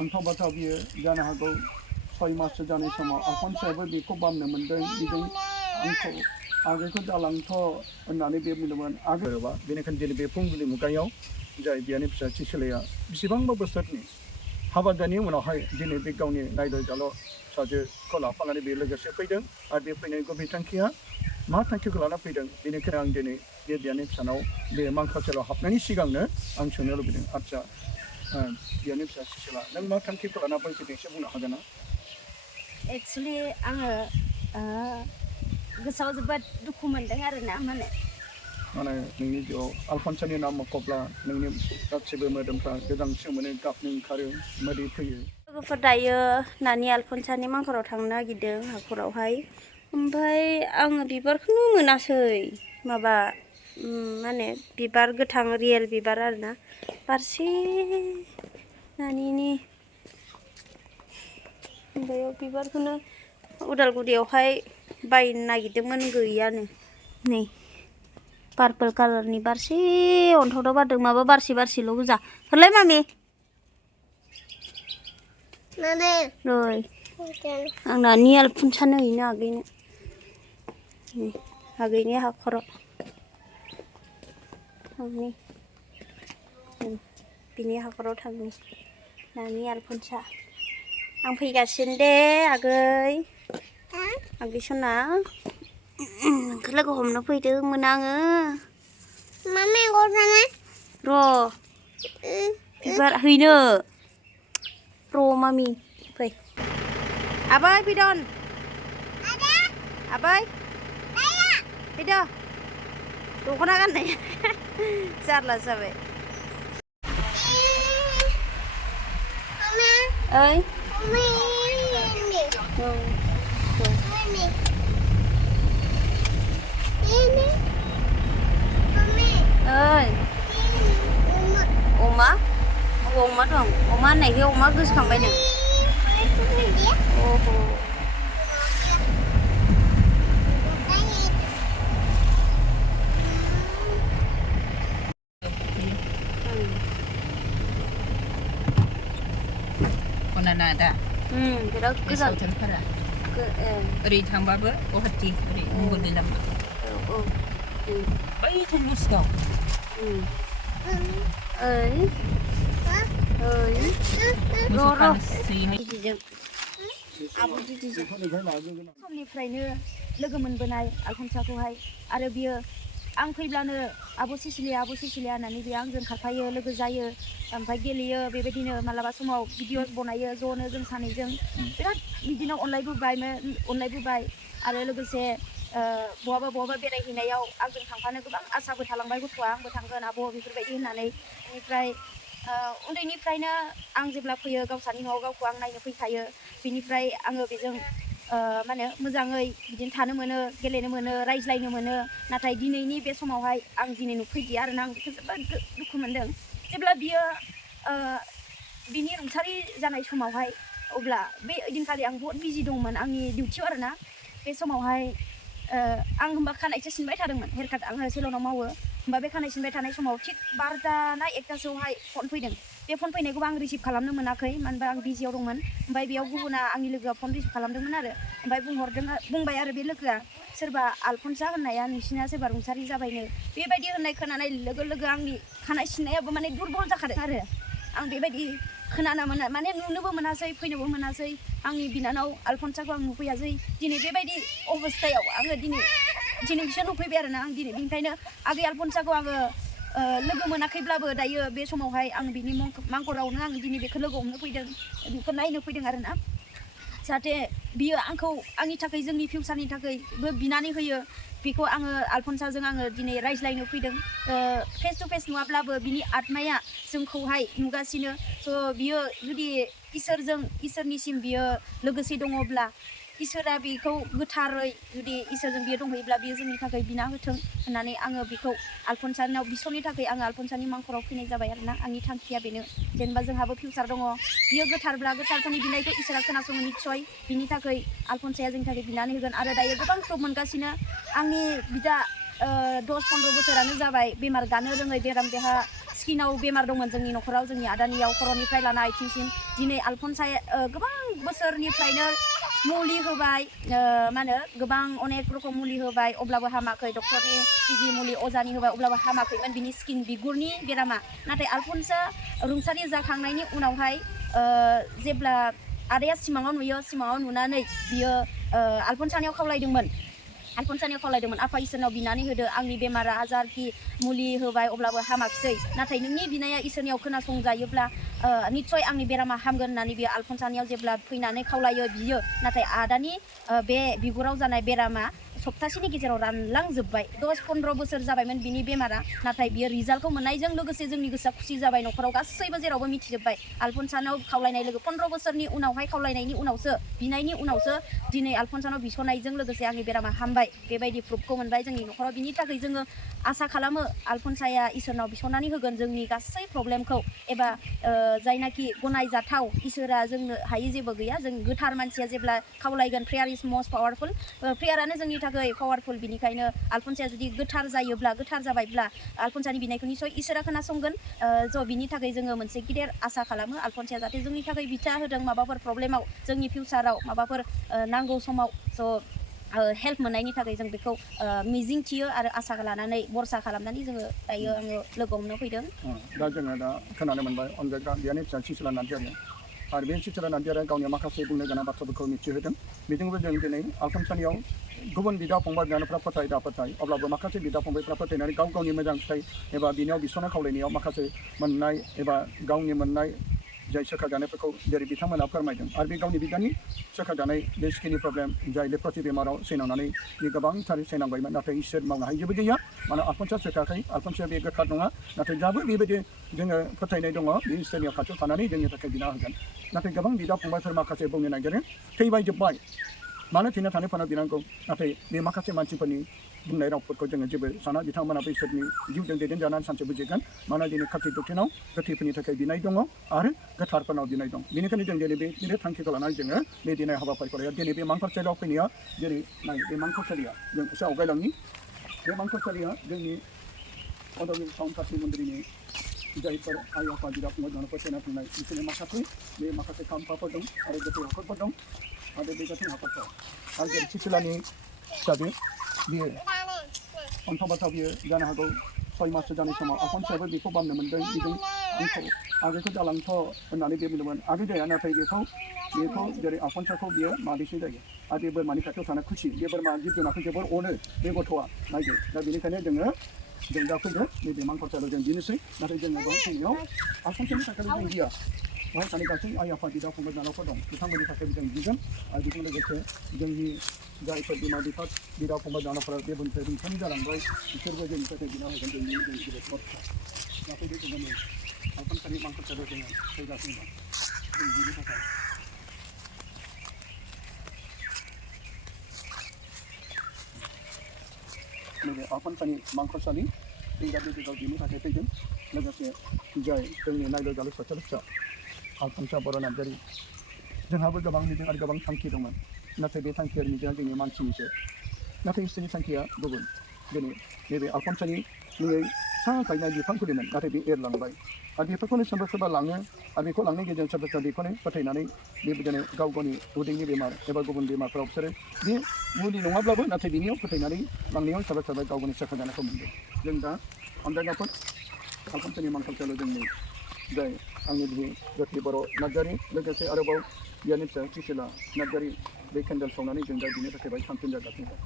अन्थाव बाथाव बियो जानो हागौ 6 माससो जानाय समाव आलफनसायाबो बेखौ बामनो मोन्दों बिजों आंखौ आगैखौ दालांथ' होननानै बे बुंदोंमोन आगैबा बेनिखायनो दिनै बे फुंबिलि मुगायाव जाय बियानि फिसा चिसेलाया बेसेबांबा बोसोरनि हाबा जानायनि उनावहाय दिनै बे गावनि नायदो जाल' फिसाजोखौ लाफानानै बे लोगोसे फैदों आरो बे फैनायनि गुबै थांखिया मा थांखिखौ लाना फैदों बेनिखायनो आं दिनै बे बियानि फिसानाव बे मांखासेलाव हाबनायनि सिगांनो आं सोंनो लुबैदों आदसा बियानि फिसा चिसेला नों मा थांखिखौ लाना फैफैदों एसे बुंनो हागोन ना? एक्चुअली आङो गोसोआव जोबोद दुखु मोनदों आरोना माने नोंनि जिउआव आलफनसानि नाम मख'ब्ला नोंनि गासैबो मोदोमफ्रा गोजांस्रिउ मोनो गाबनो ओंखारो मोदै फैयो। लोगोफोर दायो नानि आलफनसानि मांखराव थांनो नागिरदों हाखरावहाय ओमफ्राय आङो बिबारखौनो मोनासै माबा माने बिबार गोथां रियेल बिबार आरोना बारसे नानिनि ओमफ्राय बिबारखौनो उदालगुरियावहाय बायनो नागिरदोंमोन गैयानो नै पार्पल कालारनि बारसे अन्थावदाव बारदों माबा बारसे बारसेल' गोजा हरलाय मामि नै आं नानि आलफनसानो हैनो आगैनि हाखराव थांनि बिनि हाखराव थांनि नानि आलफनसा आं फैगासिनो दे आगै सना नोंखौ लोगो हमनो फैदोंमोन आङो र' बिबार हैनो र' मामि फै आबै फैदन आबै फैदो दख'ना गाननाय जारला जाबाय ओइ अमा अमा दं अमा होननायखाय अमा गोसोखांबाय नों अह दा बिराद गोजान ओरै थांबाबो गुवाहाटि ओरै मंगलदै लामा बै थांनांसिगौ समनिफ्रायनो लोगो मोनबोनाय आलफनसाखौहाय आरो बियो आं फैब्लानो आब' सिसिलिया होननानै बियो आंजों खारफायो लोगो जायो ओमफ्राय गेलेयो बेबायदिनो मालाबा समाव भिडिअस बनायो ज'नो जों सानैजों बिराद बिदिनो अनलायबोबाय आरो लोगोसे बहाबा बेरायहैनायाव आंजों थांफानो गोबां आसाबो थालांबाय गथ'आ आंबो थांगोन आब' बेफोरबायदि होननानै बेनिफ्राय उन्दैनिफ्रायनो आं जेब्ला फैयो गावसानि न'आव गावखौ आं नायनो फैखायो बिनिफ्राय आङो बेजों माने मोजाङै बिदिनो थानो मोनो गेलेनो मोनो रायज्लायनो मोनो नाथाय दिनैनि बे समावहाय आं दिनै नुफैदिया आरोना आं बेखौ जोबोद दुखु मोनदों जेब्ला बियो बिनि रुंसारि जानाय समावहाय अब्ला बे ओइदिनखालि आं बहुत बिजि दंमोन आंनि डिउटियाव आरोना बे समावहाय आं होमबा खानायसो सिनबाय थादोंमोन हेयारकाट आङो सेलुनाव मावो होमबा बे खानाय सिनबाय थानाय समाव थिग 12टा ना 1टासोआवहाय फन फैदों बे फन फैनायखौबो आं रिसिभ खालामनो मोनाखै मानो होनबा आं बिजियाव दंमोन ओमफ्राय बेयाव गुबुना आंनि लोगोआ फन रिसिभ खालामदोंमोन आरो ओमफ्राय बुंबाय आरो बे लोगोआ सोरबा आलफनसा होननाया नोंसिना सोरबा रुंसारि जाबायनो बेबायदि होननाय खोनानाय लोगो लोगो आंनि खानाय सिननायाबो माने दुरबल जाखादों आरो आं बेबायदि खोनानो मोना माने नुनोबो मोनासै फैनोबो मोनासै आंनि बिनानाव आलफनसाखौ आं नुफैयासै दिनै बेबायदि अबस्थायाव आङो दिनैसो नुफैबाय आरोना आं दिनै बेनिखायनो आगै आलफनसाखौ आङो लोगो मोनाखैब्लाबो दायो बे समावहाय आं बिनि मांखरावनो आं दिनै बेखौ लोगो हमनो फैदों बेखौ नायनो फैदों आरोना जाहाथे बियो आंखौ आंनि थाखाय जोंनि फिउचारनि थाखायबो बिनानै होयो बेखौ आङो आलफनसाजों आङो दिनै रायज्लायनो फैदों फेस टु फेस नुवाब्लाबो बिनि आत्माया जोंखौहाय नुगासिनो स' बियो जुदि इसोरनिसिम बियो लोगोसे दङब्ला इसोरा बेखौ गोथारै जुदि इसोरजों बियो दंहैयोब्ला बियो जोंनि थाखाय बिना होथों होननानै आङो बेखौ आलफनसानाव बिसरनि थाखाय आङो आलफनसानि मांखराव फैनाय जाबाय आरोना आंनि थांखिया बेनो जेनेबा जोंहाबो फिउचार दङ बियो गोथारब्ला गोथारफोरनि बिनायखौ इसोरा खोनासङो निस्सय बिनि थाखाय आलफनसाया जोंनि थाखाय बिनानै होगोन आरो दायो गोबां जब मोनगासिनो आंनि बिदा 10-15 बोसोरानो जाबाय बेमार गानो रोङै बेराम बेहा स्किनाव बेमार दंमोन जोंनि न'खराव जोंनि आदानियाव खर'निफ्राय लाना आथिंसिम दिनै आलफनसाया गोबां बोसोरनिफ्रायनो मुलि होबाय मा होनो गोबां अनेक रोखोम मुलि होबाय अब्लाबो हामाखै डक्टरनि बिजि मुलि अजानि होबाय अब्लाबो हामाखैमोन बिनि स्किन बिगुरनि बेरामा नाथाय आलफनसा रुंसारि जाखांनायनि उनावहाय जेब्ला आदाया सिमाङाव नुयो सिमाङाव नुनानै बियो आलफनसानियाव खावलायदोंमोन आफा इसोरनाव बिनानै होदो आंनि बेमारा आजार कि मुलि होबाय अब्लाबो हामाखिसै नाथाय नोंनि बिनाया इसोरनियाव खोनासंजायोब्ला निस्सय आंनि बेरामा हामगोन होननानै बियो आलफनसानियाव जेब्ला फैनानै खावलायो बियो नाथाय आदानि बे बिगुराव जानाय बेरामा सप्तासेनि गेजेराव रानलांजोब्बाय 10-15 बोसोर जाबायमोन बिनि बेमारा नाथाय बियो रिजाल्टखौ मोननायजों लोगोसे जोंनि गोसोआ खुसि जाबाय न'खराव गासैबो जेरावबो मिथिजोब्बाय आलफनसानाव खावलायनाय लोगो 15 बोसोरनि उनावहाय खावलायनायनि उनावसो बिनायनि उनावसो दिनै आलफनसानाव बिस'नायजों लोगोसे आंनि बेरामा हामबाय बेबायदि प्रुफखौ मोनबाय जोंनि न'खराव बिनि थाखाय जोङो आसा खालामो आलफनसाया इसोरनाव बिस'नानै होगोन जोंनि गासै प्रब्लेमखौ एबा जायनाखि गनायजाथाव इसोरा जोंनो हायै जेबो गैया जों गोथार मानसिया जेब्ला खावलायगोन प्रेयार इज मस्ट पावारफुल प्रेयारानो जोंनि थाखाय पावारफुल बिनिखायनो आलफनसाया जुदि गोथार जाबायब्ला आलफनसानि बिनायखौ निस्सय इसोरा खोनासंगोन ज' बिनि थाखाय जोङो मोनसे गिदिर आसा खालामो आलफनसाया जाहाथे जोंनि थाखाय बिथा होदों माबाफोर प्रब्लेमाव जोंनि फिउचाराव माबाफोर नांगौ समाव स' हेल्प मोननायनि थाखाय जों बेखौ मिजिं थियो आरो आसा लानानै बरसा खालामनानै जोङो दायो आङो लोगो हमनो फैदों दा जोङो दा खोनानो मोनबाय अनजाग्रा बियानि फिसा सिसिला नार्जारि आरो बे सिसिला नार्जारिया गावनि माखासे बुंनो गोनां बाथ्राफोरखौ मिथिहोदों बेजोंबो जों दिनै आलफनसानियाव गुबुन बिदा फंबाय बिनानावफ्रा फोथाय दा फोथाय अब्लाबो माखासे बिदा फंबायफ्रा फोथायनानै गावनि मोजां फिथाइ एबा बिनियाव बिस'ना खावलायनायाव माखासे मोननाय एबा गावनि मोननाय जाय सोखाजानायफोरखौ जेरै बिथांमोना फोरमायदों आरो बे गावनि बिदानि सोखाजानाय बे स्किननि प्रब्लेम जाय लेप्रसि बेमाराव सैनांनानै बे गोबांथार सैनांबायमोन नाथाय इसोर मावनो हायै जेबो गैया मानो आलफनसा सोखायाखै आलफनसाया बे गोथार नङा नाथाय दाबो बेबायदि जोङो फोथायनाय दङ बे इसोरनि खाथियाव थानानै जोंनि थाखाय बिना होगोन नाथाय गोबां बिदा फंबायफोर माखासे बुंनो नागिरो थैबायजोब्बाय मानो थैना थानो बिनांगौ नाथाय बे माखासे मानसिफोरनि बुंनाय रावफोरखौ जोङो जेबो साना बिथांमोनाबो इसोरनि जिउजों दैदेनजानानै सानसे बुजिगोन मानोना दिनै कार्तिक दक्षिणाव गोथैफोरनि थाखाय बिनाय दङ आरो गोथारफोरनाव बिनाय दं बेनिखायनो जों दिनै बे थांखिखौ लानानै जोङो बे दिनै हाबाफारिखौ लायो दिनै बे मांखरसालियाव फैनाया जेरै नाय बे मांखरसालिया जों एसे आवगायलांनि बे मांखरसालिया जोंनि अदालगुरि टाउन काथि मन्दिरनि जायफोर आइ आफा बिदा फंबाय बिनानावफोर थैना थांनाय बिसोरनि माखासे खाम्फाफोर दं आरो गोथै हाखरफोर दं आरो बे गोथै हाखरफ्राव आरो जेरै सिसिलानि फिसाजो बियो अन्थाव बाथाव बियो जानो हागौ 6 माससो जानाय समाव आलफनसायाबो बेखौ बामनो मोन्दों बिजों आंखौ आगैखौ दालांथ' होननानै बे बुंदोंमोन आगै जाया नाथाय बेखौ जेरै आलफनसाखौ बियो मादैसो जायो आरो बे बोरमानि खाथियाव थानो खुसि बे बोरमा जिब जुनारखौ जोबोर अनो बे गथ'आ नायदो दा बेनिखायनो जों दा फैदो बे मांखरसालियाव जों दिनोसै नाथाय जोङो बाव फैनायाव आलफनसानि थाखायल' जों गिया बाहाय थानाय गासै आइ आफा बिदा फंबाय बिनानावफोर दं बिथांमोननि थाखाय जों गिगोन आरो बेजों लोगोसे जोंनि जायफोर बिमा बिफा बिदा फंबाय बिनानावफोरा बे बुंथाय रुंसारि जालांबाय बिसोरबो जोंनि थाखाय बिना होगोन जोंनि गिदिर बाथ्रा नाथाय बे जोङो आलफनसानि मांखरसालियाव जोङो फैगासिनो दं जों बिनि थाखाय नैबे आलफनसानि मांखरसालि जों दा बे जायगायाव बिनि थाखाय फैदों लोगोसे जाय जोंनि नायलो जालो ससेल फिसा आलफनसा बर' नार्जारि जोंहाबो गोबां मिजिं आरो गोबां थांखि दंमोन नाथाय बे थांखिया मिजिंआ जोंनि मानसिनिसो नाथाय इसोरनि थांखिया गुबुन दिनै नैबे आलफनसानि मुङै फिसा गायनाय बिफां फुलिमोन नाथाय बे एरलांबाय आरो बेफोरखौनो सोरबा लाङो आरो बेखौ लांनायनि गेजेरजों सोरबा बेखौनो फोथायनानै बेबायदिनो गावनि उदैनि बेमार एबा गुबुन बेमारफोराव बिसोरो बे मुलि नङाब्लाबो नाथाय बिनियाव फोथायनानै लांनायाव सोरबा गावनि सोखाजानायखौ मोनदों जों दा अनजायगाफोर आलफनसानि मांखरसालियाव जोंनि जाय आंनि बिबि गोथै बर' नार्जारि लोगोसे आरोबाव बियानि फिसा सिसिला नार्जारि बे केन्डेल सावनानै जों दा बिनि थाखाय बाहाय थांफिन जागासिनो दं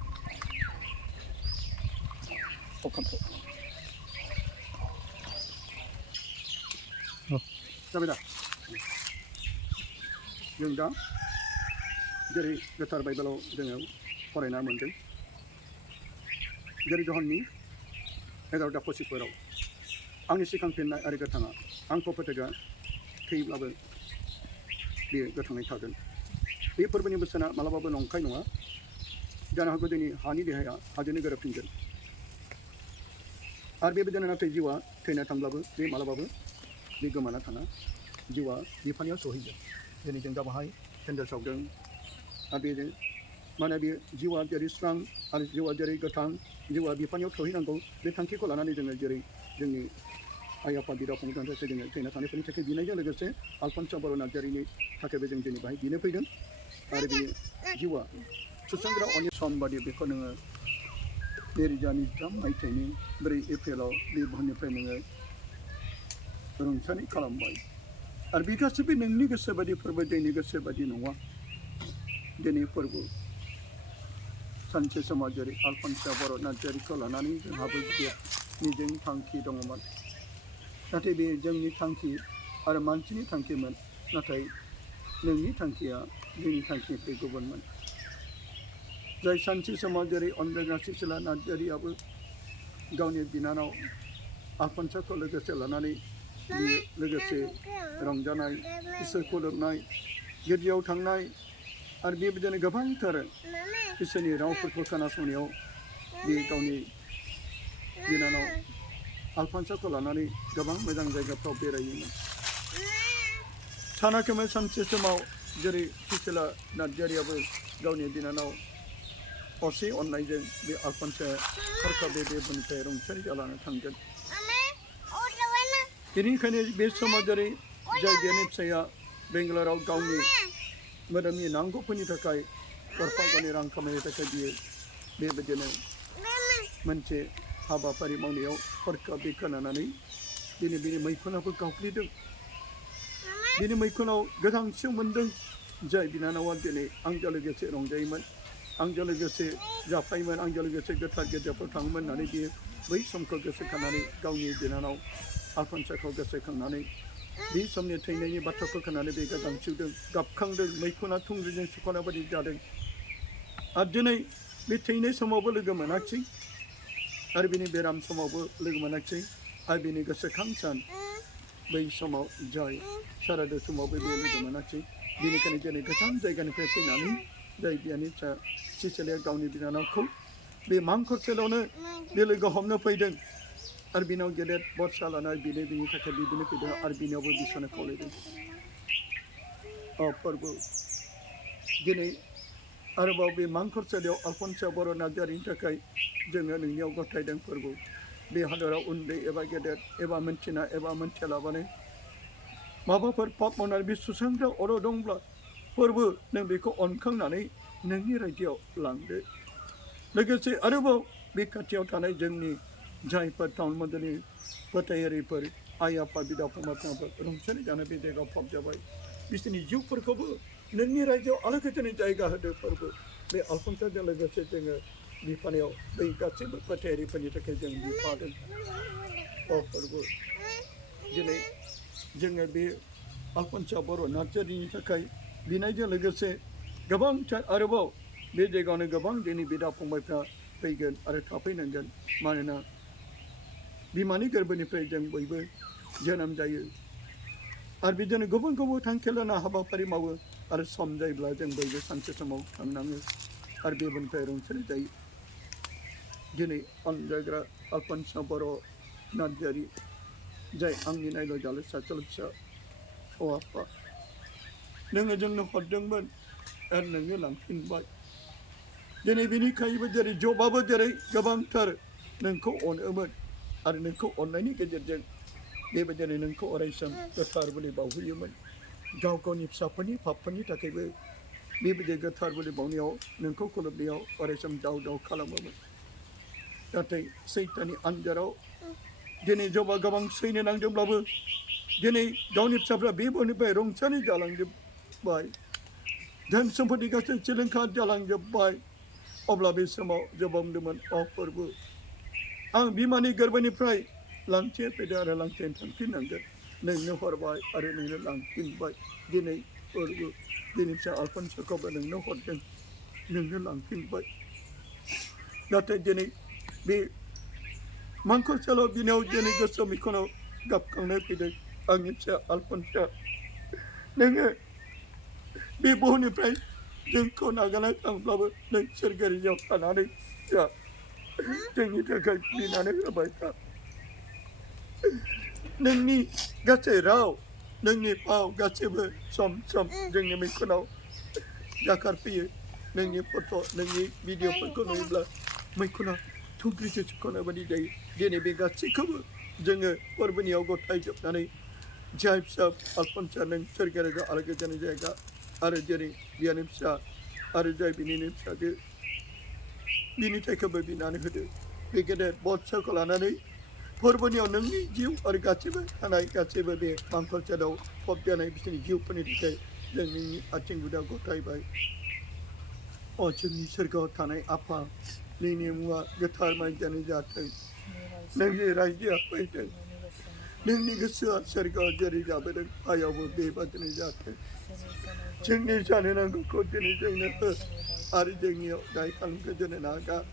जाबाय दा जों दा जेरै गोथार बाइबेलाव जोङो फरायना मोनदों जेरै जहननि 11:25 आंनि सिगां फिननाय आरो गोथाङा आंखौ फोथायग्रा थैब्लाबो बेयो गोथाङै थागोन बे फोरबोनि बोसोना मालाबाबो नंखाय नङा जानो हागौ जोंनि हानि देहाया हाजोंनो गोरोबफिनगोन आरो बेबायदिनो नाथाय जिउआ थैना थांब्लाबो बे मालाबाबो बे गोमाना थाङा जिउआ बिफानियाव सहैगोन दिनै जों दा बाहाय केन्डेल सावदों आरो बेजों माने बे जिउआ जेरै स्रां आरो जिउआ जेरै गोथां जिउआ बिफानियाव थहैनांगौ बे थांखिखौ लानानै जोङो जेरै जोंनि आइ आफा बिदा फंबायफोरनि थाखाय जोङो थैना थानायफोरनि थाखाय बिनायजों लोगोसे आलफनसा बर' नार्जारीनि थाखायबो जों दिनै बाहाय बिनो फैदों आरो बे जिउआ सुस्रांग्रा अनेक सम बादि बेखौ नोङो 2023 मायथाइनि 4 एप्रिलाव बे बुहुमनिफ्राय नोङो रुंसारि खालामबाय आरो बे गासैबो नोंनि गोसो बादि फोरबो जोंनि गोसो बादि नङा दिनै फोरबो सानसे समाव जेरै आलफनसा बर' नार्जारीखौ लानानै जोंहाबो गिदिर मिजिं थांखि दङमोन नाथाय बे जोंनि थांखि आरो मानसिनि थांखिमोन नाथाय नोंनि थांखिया जोंनि थांखिनिफ्राय गुबुनमोन जाय सानसे समाव जेरै अनबेगासि सिला नार्जारीयाबो गावनि बिनानाव आलफनसाखौ लोगोसे लानानै बियो लोगोसे रंजानाय इसोर खुलुमनाय गिर्जायाव थांनाय आरो बेबायदिनो गोबांथार इसोरनि रावफोरखौ खोनासंनायाव बे गावनि बिनानाव आलफनसाखौ लानानै गोबां मोजां जायगाफ्राव बेरायोमोन सानाखैमोन सानसे समाव जेरै सुसिला नार्जारीयाबो गावनि बिनानाव असे अननायजों बे आलफनसाया हरखाबै बे बुहुमनिफ्राय रुंसारि जालांनो थांगोन बेनिखायनो बे समाव जेरै जाय बेनि फिसाया बेंगालराव गावनि मोदोमनि नांगौफोरनि थाखाय गरफा गरनै रां खामायनो थाखाय बियो बेबायदिनो मोनसे हाबाफारि मावनायाव हरखाबै खोनानानै दिनै बिनि मैखुनाबो गावग्लिदों बिनि मैखुनाव गोजांस्रिउ मोन्दों जाय बिनानावा दिनै आंजों लोगोसे रंजायोमोन आंजों लोगोसे जाफायोमोन आंजों लोगोसे गोथार गिर्जाफ्राव थाङोमोन होननानै बियो बै समखौ गोसोखांनानै गावनि बिनानाव आलफनसाखौ गोसोखांनानै बे समनि थैनायनि बाथ्राखौ खोनानानै बे गोजांस्रिउदों गाबखांदों मैखुना थुंग्रिजों सुख'नाय बादि जादों आरो दिनै बे थैनाय समावबो लोगो मोनाखिसै आरो बिनि बेराम समावबो लोगो मोनाखिसै आरो बिनि गोसोखां सान बै समाव जाय सारादु समावबो बे लोगो मोनाखिसै बेनिखायनो दिनै गोजान जायगानिफ्राय फैनानै जाय बियानि फिसा सिसिलिया गावनि बिनानावखौ बे मांखरसेलावनो बे लोगो हमनो फैदों आरो बिनाव गेदेर बरसा लानाय बिनि थाखाय बिदिनो फैदों आरो बिनावबो बिसनो खावलायदों फोरबो दिनै आरोबाव बे मांखरसेलायाव आलफनसा बर' नार्जारीनि थाखाय जोङो नोंनियाव गथायदों फोरबो बे हादराव उन्दै एबा गेदेर एबा मोनथिना एबा मोनथियालाबानो माबाफोर पाप मावनानै बे सुस्रांग्रा अर दंब्ला फोरबो नों बेखौ अनखांनानै नोंनि रायजोआव लांदो लोगोसे आरोबाव बे खाथियाव थानाय जोंनि जायफोर टाउन मन्दिरनि फोथायारिफोर आइ आफा बिदा फंबायफोर रुंसारि जानाय बे जायगायाव फाब जाबाय बिसोरनि जिउफोरखौबो नोंनि रायजोआव आलो गोजोनै जायगा होदो फोरबो बे आलफनसाजों लोगोसे जोङो बिफानायाव बै गासैबो फोथायारिफोरनि थाखाय जों बिफादों फोरबो दिनै जोङो बे आलफनसा बर' नार्जारीनि थाखाय बिनायजों लोगोसे गोबांथार आरोबाव बे जायगायावनो गोबां जोंनि बिदा फंबायफ्रा फैगोन आरो थाफैनांगोन मानोना बिमानि गोरबोनिफ्राय जों बयबो जोनोम जायो आरो बिदिनो गुबुन गुबुन थांखि लाना हाबाफारि मावो आरो सम जायोब्ला जों बयबो सानसे समाव थांनाङो आरो बेनिफ्राय रुंसारि जायो दिनै अनजाग्रा आलफनसा बर' नार्जारी जाय आंनि नायल' जाल' सासेल' फिसा आफा नोङो जोंनो हरदोंमोन आरो नोंनो लांफिनबाय दिनै बेनिखायबो जेरै जबाबो जेरै गोबांथार नोंखौ अनोमोन आरो नोंखौ अननायनि गेजेरजों बेबायदिनो नोंखौ अरायसम गोथार बोलि बावहोयोमोन गाव गावनि फिसाफोरनि पापफोरनि थाखायबो बेबायदि गोथार बोलि बावनायाव नोंखौ खुलुमनायाव अरायसम दाव दाव खालामोमोन नाथाय सैताननि आन्जाराव दिनै जबा गोबां सैनो नांदोंब्लाबो दिनै गावनि फिसाफ्रा बे बुहुमनिफ्राय रुंसारि जालांजोब्बाय धोन सम्पति गासै सिलिंखार जालांजोब्बाय अब्ला बे समाव जबा बुंदोंमोन फोरबो आं बिमानि गोरबोनिफ्राय लांथिया फैदों आरो लांथिया थांफिननांगोन नोंनो हरबाय आरो नोंनो लांफिनबाय दिनै फोरबो दिनै फिसा आलफनसाखौबो नोंनो हरदों नोंनो लांफिनबाय नाथाय दिनै बे मांखरसेलाव बिनाव दिनै गोसो मैखुनाव गाबखांनाय फैदों आंनि फिसा आलफनसा नोङो बे बुहुमनिफ्राय जोंखौ नागारना थांब्लाबो नों सोरगोआव थानानै जोंनि थाखाय बिनानै होबाय था नोंनि गासै राव नोंनि फाव गासैबो सम सम जोंनि मैखुनाव जाखारफैयो नोंनि फट' नोंनि भिडिअफोरखौ नुयोब्ला मैखुना थुंग्रिसो सुख'नाय बायदि जायो दिनै बे गासैखौबो जोङो फोरबोनियाव गथायजोबनानै जाय फिसा आलफनसा नों सोरगोयारि आलो गोजोननि जायगा आरो जेरै बियानि फिसा आरो जाय बिनिनो फिसाजो बिनि थाखायबो बिनानै होदो बे गेदेर बत्सखौ लानानै फोरबोनियाव नोंनि जिउ आरो गासैबो थानाय गासैबो बे मांखलसेराव फबजानाय बिसोरनि जिउफोरनि थाखाय जों नोंनि आथिं गुदा गथायबाय जोंनि सोरगोआव थानाय आफा नोंनि मुङा गोथार मानिजानाय जाथों नोंनि रायजोआ फैथों नोंनि गोसोआ सोरगोआव जेरै जाबोदों हायावबो बेबादिनो जाथों जोंनि जानो नांगौखौ दिनै जोंनो हो आरो जोंनियाव दाय खालामखौ जोंनो नागार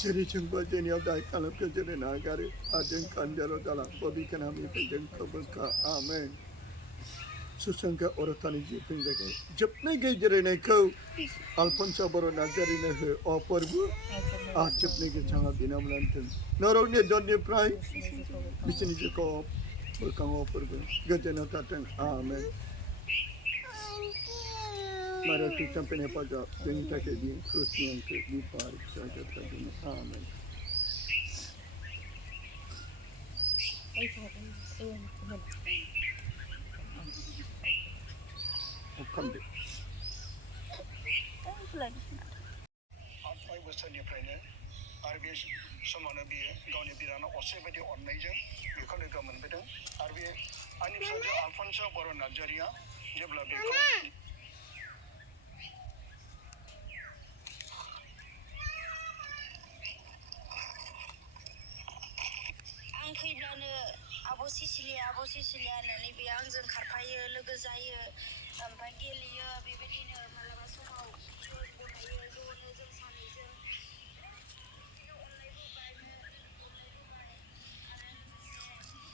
जेरै जोंबो जोंनियाव दाय खालामखौ जोंनो नागारो आरो जों खान्जाराव दाला बबेखानानिफ्राय जोंखौ बोखा आमेन सुसंखा अरथानि जिउफोरनि जायगायाव जोबनाय गेजेरनायखौ आलफनसा बर' नार्जारिनो हो अ फोरबो जोबनाय गेसाङा बिनाव लांथों नरकनि दरनिफ्राय बिसोरनि जिउखौ बोखाङो फोरबो गोजोनाव थाथों आमेन Mari kita sampai pada dengan tak di krusnya yang ke di parik saja tadi. Amin. Oke deh. Apa bosannya Arbi semana biar gauni birana osai badi online बेखौ लोगो मोनबोदों आरो बे आंनि फिसाजो आलफनसा बर' नार्जारिया जेब्ला बेखौ आं फैब्लानो आब' सिसिलिया होननानै बे आंजों खारफायो लोगो जायो ओमफ्राय गेलेयो बेबायदिनो मालाबा समाव भिडिअस बनायो ज'नो जों सानैजों बिदिनो अनलायबोबाय आरो लोगोसे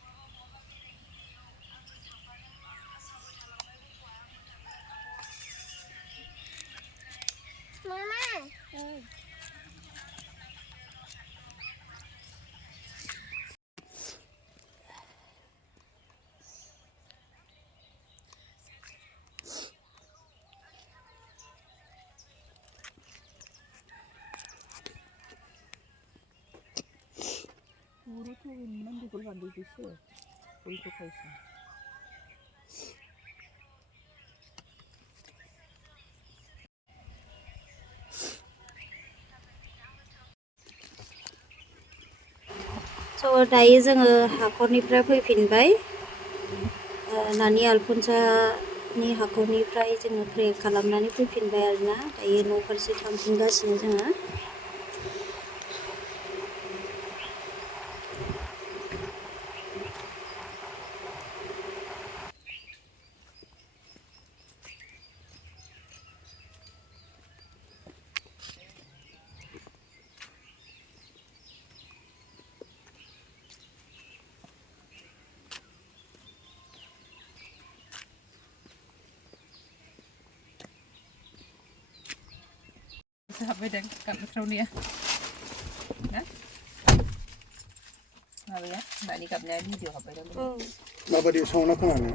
बहाबा बेरायहैनायाव आंबो थांफादों आं आसाबो थालांबाय गथ'आ आंबो थांगोन आब' बेनिफ्राय 우리도 있는데 그걸 만들고 있어. 우리도 가 있어. दायो जोङो हाखरनिफ्राय फैफिनबाय नानि आलफनसानि हाखरनिफ्राय जोङो प्रे खालामनानै फैफिनबाय आरोना दायो न' फारसे थांफिनगासिनो जोङो Habedeng kamnw na Maria nani kapnya video habedeng Mabadi sauna kana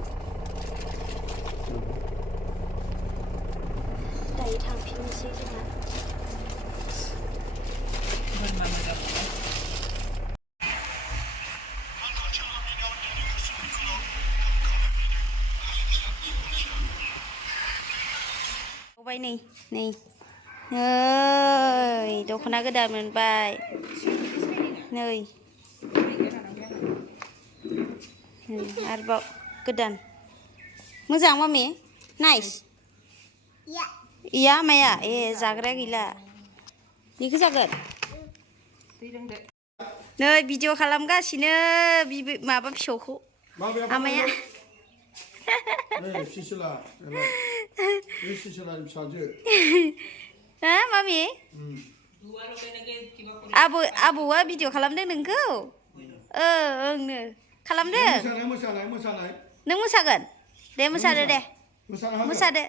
दायो थांफिननोसै जोंहा bermama gak boleh nih नै दख'ना गोदान मोनबाय नै आरोबाव गोदान मोजां मामि नाइस इया माया जाग्राया गैला बेखौ जागोन नै भिडिअ खालामगासिनो माबा फिसौखौ आमाया हा मामि आबौआ भिडिअ खालामदों नोंखौ ओंनो खालामदों नों मोसागोन दे मोसादो दे मोसादो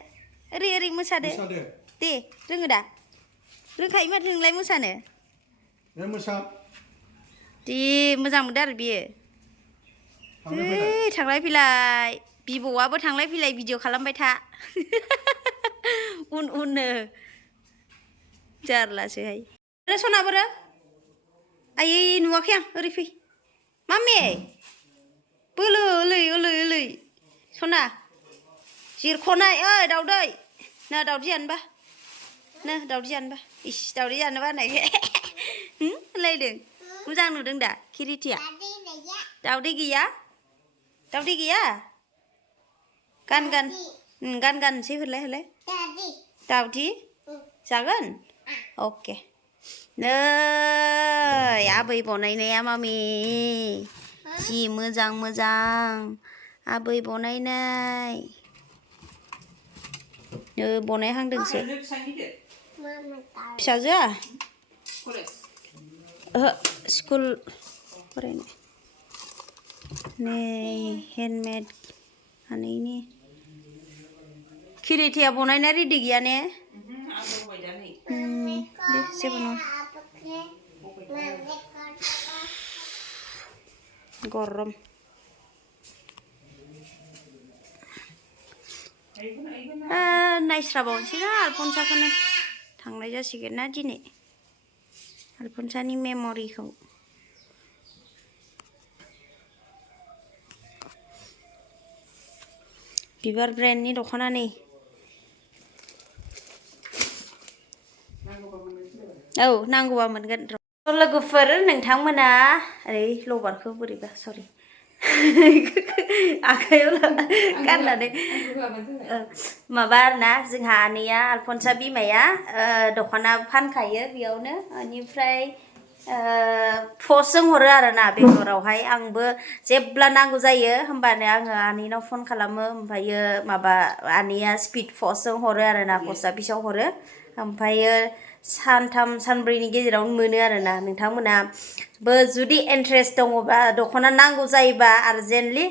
ओरै मोसादो दे रोङो दा रोंखायो माथो नोंलाय मोसानो दे मोजां मोनदों आरो बियो थांलाय फैलाय बिबौआबो थांलाय फैलाय भिडिअ खालामबाय था उन जारलासोहाय सना बोरो आयै नुवाखै आं ओरै फै मामि बोलो ओलै सना जिरख'नाय ओइ दाउदै ना दाउदै जानोबा इस दाउदै जानोबा होननायखाय होनलायदों मोजां नुदों दा खिरिथिया दाउदै गैया गानसै होलाय दाउदै जागोन अके नै आबै बनायनाया मामि जि मोजां आबै बनायनाय बनायहांदोंसो फिसाजोआ स्कुल फरायनाय नै हेन्दमेड आनैनि खिरिथिया बनायना रेडि गैया ने दे जेबो नङा गरम नायस्राबावनोसै ना आलफनसाखौनो थांनाय जासिगोन ना दिनै आलफनसानि मेम'रिखौ बिबार ब्रेन्डनि दख'ना नै औ नांगौबा मोनगोन र' लोगोफोर नोंथांमोना ओरै लबारखौ बोरैबा सरि आखायाव गाननानै माबा आरोना जोंहा आनैया आलफनसा बिमाया दख'ना फानखायो बेयावनो बेनिफ्राय पस्टजों हरो आरोना बेंगलरावहाय आंबो जेब्ला नांगौ जायो होमबानो आङो आनैनाव फन खालामो ओमफ्रायो माबा आनैया स्पिड पस्टजों हरो आरोना पस्ट अफिसाव हरो ओमफ्रायो सानथाम सानब्रैनि गेजेरावनो मोनो आरोना नोंथांमोनाबो जुदि इन्ट्रेस्ट दङबा दख'ना नांगौ जायोबा आर्जेन्टलि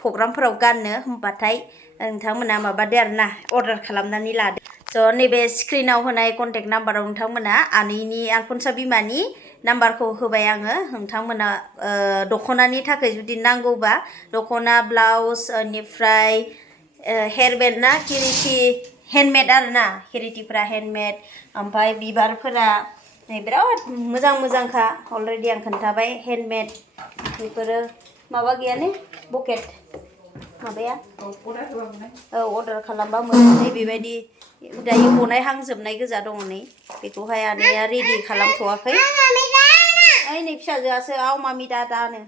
प्रग्रामफोराव गाननो होमबाथाय नोंथांमोना माबादो आरोना अर्डार खालामनानै लादो स' नैबे स्क्रिनाव होनाय कन्टेक्ट नाम्बाराव नोंथांमोना आनैनि आलफनसा बिमानि नाम्बारखौ होबाय आङो नोंथांमोना दख'नानि थाखाय जुदि नांगौबा दख'ना ब्लाउस बेनिफ्राय हेयारबेन्ड ना खिरिथि हेन्दमेड आरोना खिरिथिफ्रा हेन्दमेड ओमफ्राय बिबारफोरा बिराद मोजांखा अलरेडि आं खोन्थाबाय हेन्दमेड बेफोरो माबा गैया ने बकेट माबाया औ अर्डार खालामबा मोनो नै बेबायदि दायो बनायहांजोबनाय गोजा दङ नै बेखौहाय आनैया रेडि खालामथ'वाखै ओइ नै फिसाजोआसो आव मामि दानो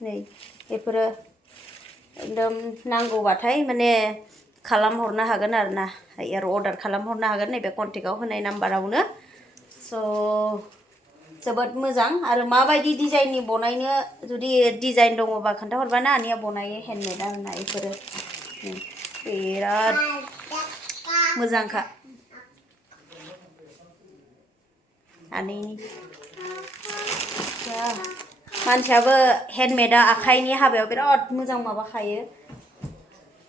नै बेफोरो एकदम नांगौबाथाय माने खालामहरनो हागोन आरोना अर्डार खालामहरनो हागोन नैबे कन्टेक्टआव होनाय नाम्बारावनो स' जोबोद मोजां आरो माबायदि डिजाइननि बनायनो जुदि डिजाइन दङबा खोन्थाहरबानो आनैया बनायो हेन्दमेड आरोना बेफोरो बिराद मोजांखा आनैनि मानसियाबो हेन्दमेडआ आखाइनि हाबायाव बिराद मोजां माबाखायो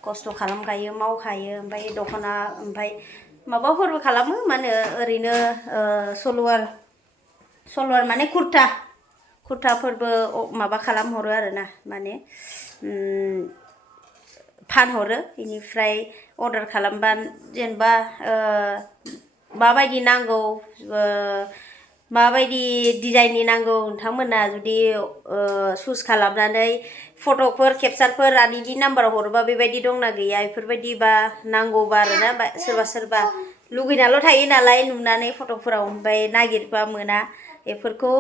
खस्थ' खालामखायो मावखायो ओमफ्राय दख'ना ओमफ्राय माबाफोरबो खालामो मा होनो ओरैनो सलवार माने कुर्ताफोरबो माबा खालामहरो आरोना माने फानहरो बेनिफ्राय अर्डार खालामबा जेनेबा माबायदि नांगौ माबायदि डिजाइननि नांगौ नोंथांमोना जुदि चुज खालामनानै फट'फोर केपचारफोर आनैनि नाम्बाराव हरोबा बेबायदि दंना गैया बेफोरबायदिबा नांगौबा आरोना सोरबा लुगैनाल' थायो नालाय नुनानै फट'फोराव ओमफ्राय नागिरबा मोना बेफोरखौ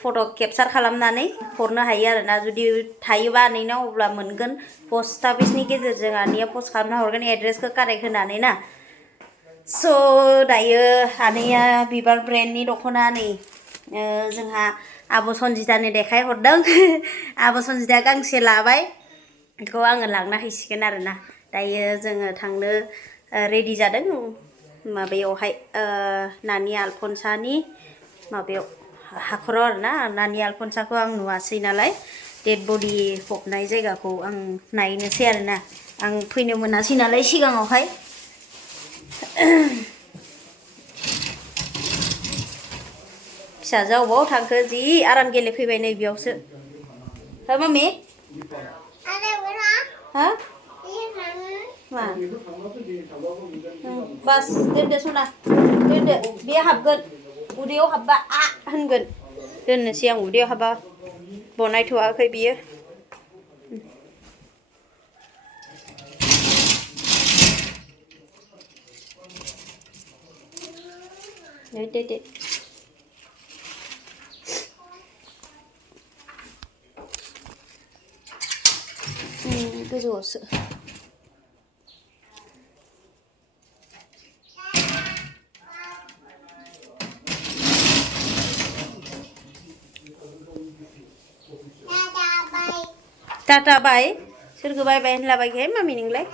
फट' केपचार खालामनानै हरनो हायो आरोना जुदि थायोबा आनैनाव अब्ला मोनगोन पस्ट अफिसनि गेजेरजों आनैया पस्ट खालामना हरगोन एड्रेसखौ कारेक्ट होनानै ना स' दायो आनैया बिबार ब्रेन्डनि दख'ना नै जोंहा आब' सन्जितानो देखायहरदों आब' सन्जिता गांसे लाबाय बेखौ आङो लांना हैसिगोन आरोना दायो जोङो थांनो रेडि जादों माबायावहाय नानि आलफनसानि माबायाव हाखराव आरोना नानि आलफनसाखौ आं नुवासै नालाय डेड बडि फबनाय जायगाखौ आं नायनोसै आरोना आं फैनो मोनासै नालाय सिगाङावहाय फिसाजोआ अबाव थांखो जि आराम गेलेफैबाय नै बेयावसो हो मामि हा मा मा बास दोनदो सना दोनदो बे हाबगोन उदैयाव हाबबा आ होनगोन दोननोसै आं उदैयाव हाबबा बनायथ'वाखै बियो दे गोजौआवसो टाटा बाय सोरखौ बाय बाय होनलाबायखो मामि नोंलाय